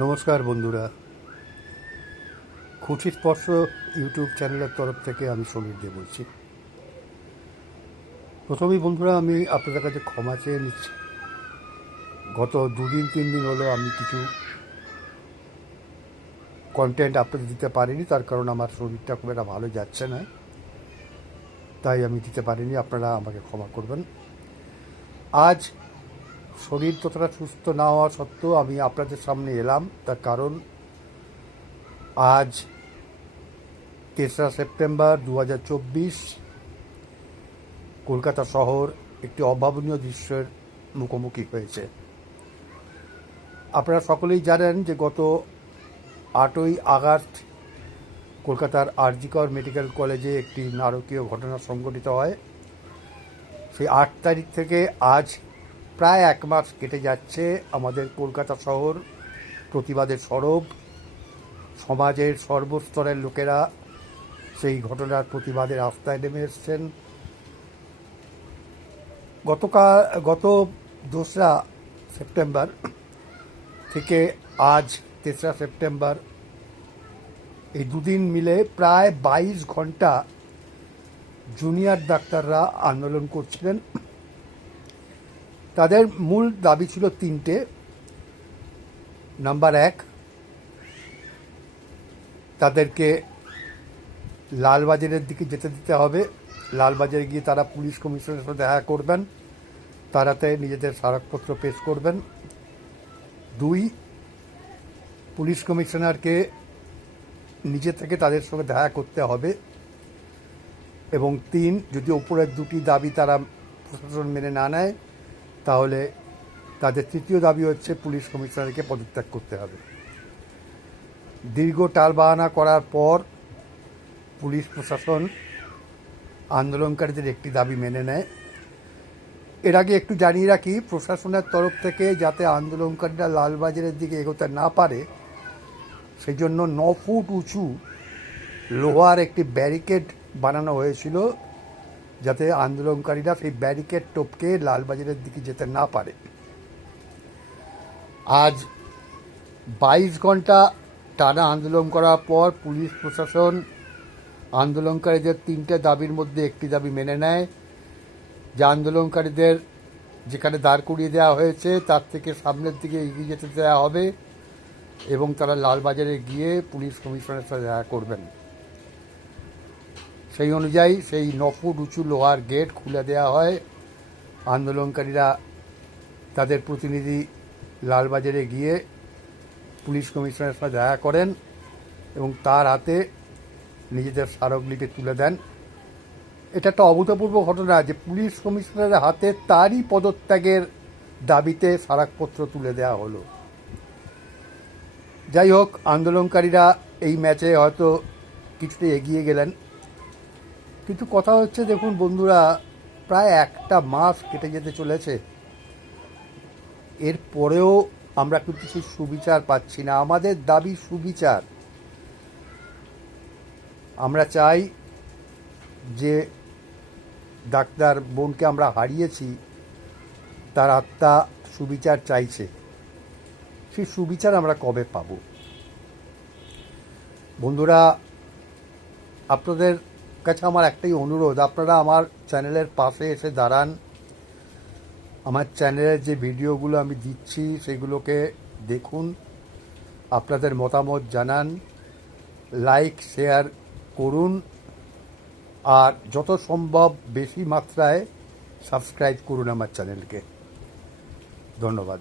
নমস্কার বন্ধুরা, খুঁটি স্পর্শ ইউটিউব চ্যানেলের তরফ থেকে আমি সমীর দে বলছি। প্রথমেই বন্ধুরা, আমি আপনাদের কাছে ক্ষমা চেয়ে নিচ্ছি। গত 2-3 দিন হলো আমি কিছু কন্টেন্ট আপনাদের দিতে পারিনি, তার কারণ আমার শরীরটা খুব একটা ভালো যাচ্ছে না, তাই আমি দিতে পারিনি। আপনারা আমাকে ক্ষমা করবেন। আজ শরীর ততটা সুস্থ না হওয়া সত্ত্বেও আমি আপনাদের সামনে এলাম, তার কারণ আজ 3রা সেপ্টেম্বর 2024 কলকাতা শহর একটি অভাবনীয় দৃশ্যের মুখোমুখি হয়েছে। আপনারা সকলেই জানেন যে গত 8ই আগস্ট কলকাতার আর.জি. কর মেডিকেল কলেজে একটি নারকীয় ঘটনা সংঘটিত হয়। সেই 8 তারিখ থেকে আজ প্রায় 1 মাস কেটে যাচ্ছে। আমাদের কলকাতা শহর প্রতিবাদের সরব, সমাজের সর্বস্তরের লোকেরা সেই ঘটনার প্রতিবাদের রাস্তায় নেমে এসছেন। গত 2রা সেপ্টেম্বর থেকে আজ 3রা সেপ্টেম্বর, এই দুদিন মিলে প্রায় 22 ঘন্টা জুনিয়র ডাক্তাররা আন্দোলন করছিলেন। তাদের মূল দাবি ছিল 3টে। নাম্বার 1, তাদেরকে লালবাজারের দিকে যেতে দিতে হবে। লালবাজারে গিয়ে তারা পুলিশ কমিশনারের সাথে দেখা করবেন, তারাতে নিজেদের স্মারকপত্র পেশ করবেন। 2, পুলিশ কমিশনারকে নিজে থেকে তাদের সঙ্গে দেখা করতে হবে। এবং 3, যদি ওপরের 2টি দাবি তারা প্রশাসন মেনে না নেয়, তাহলে তাদের 3য় দাবি হচ্ছে পুলিশ কমিশনারকে পদত্যাগ করতে হবে। দীর্ঘ টালবাহানা করার পর পুলিশ প্রশাসন আন্দোলনকারীদের একটি দাবি মেনে নেয়। এর আগে একটু জানিয়ে রাখি, প্রশাসনের তরফ থেকে যাতে আন্দোলনকারীরা লালবাজারের দিকে এগোতে না পারে, সেই জন্য 9 ফুট উঁচু লোহার একটি ব্যারিকেড বানানো হয়েছিল, যাতে আন্দোলনকারীরা সেই ব্যারিকেড টপকে লালবাজারের দিকে যেতে না পারে। আজ 22 ঘন্টা টানা আন্দোলন করার পর পুলিশ প্রশাসন আন্দোলনকারীদের 3টে দাবির মধ্যে একটি দাবি মেনে নেয়, যে আন্দোলনকারীদের যেখানে দাঁড় করিয়ে দেওয়া হয়েছে তার থেকে সামনের দিকে এগিয়ে যেতে দেওয়া হবে এবং তারা লালবাজারে গিয়ে পুলিশ কমিশনারের সাথে দেখা করবেন। সেই অনুযায়ী সেই 9 ফুট উঁচু লোহার গেট খুলে দেওয়া হয়। আন্দোলনকারীরা তাদের প্রতিনিধি লালবাজারে গিয়ে পুলিশ কমিশনারের সাথে দেখা করেন এবং তার হাতে নিজেদের স্মারকলিপি তুলে দেন। এটা একটা অভূতপূর্ব ঘটনা যে পুলিশ কমিশনারের হাতে তারই পদত্যাগের দাবিতে স্মারকপত্র তুলে দেওয়া হলো। যাই হোক, আন্দোলনকারীরা এই ম্যাচে হয়তো কিছুটা এগিয়ে গেলেন, কিন্তু কথা হচ্ছে, দেখুন বন্ধুরা, প্রায় 1টা মাস কেটে যেতে চলেছে, এর পরেও আমরা কিন্তু সেই সুবিচার পাচ্ছি না। আমাদের দাবি সুবিচার। আমরা চাই যে ডাক্তার বোনকে আমরা হারিয়েছি, তার আত্মা সুবিচার চাইছে। সেই সুবিচার আমরা কবে পাব? বন্ধুরা, আপনাদের কাছে আমার একটাই অনুরোধ, আপনারা আমার চ্যানেলের পাশে এসে দাঁড়ান। আমার চ্যানেলের যে ভিডিওগুলো আমি দিচ্ছি সেগুলোকে দেখুন, আপনাদের মতামত জানান, লাইক শেয়ার করুন, আর যত সম্ভব বেশি মাত্রায় সাবস্ক্রাইব করুন আমার চ্যানেলকে। ধন্যবাদ।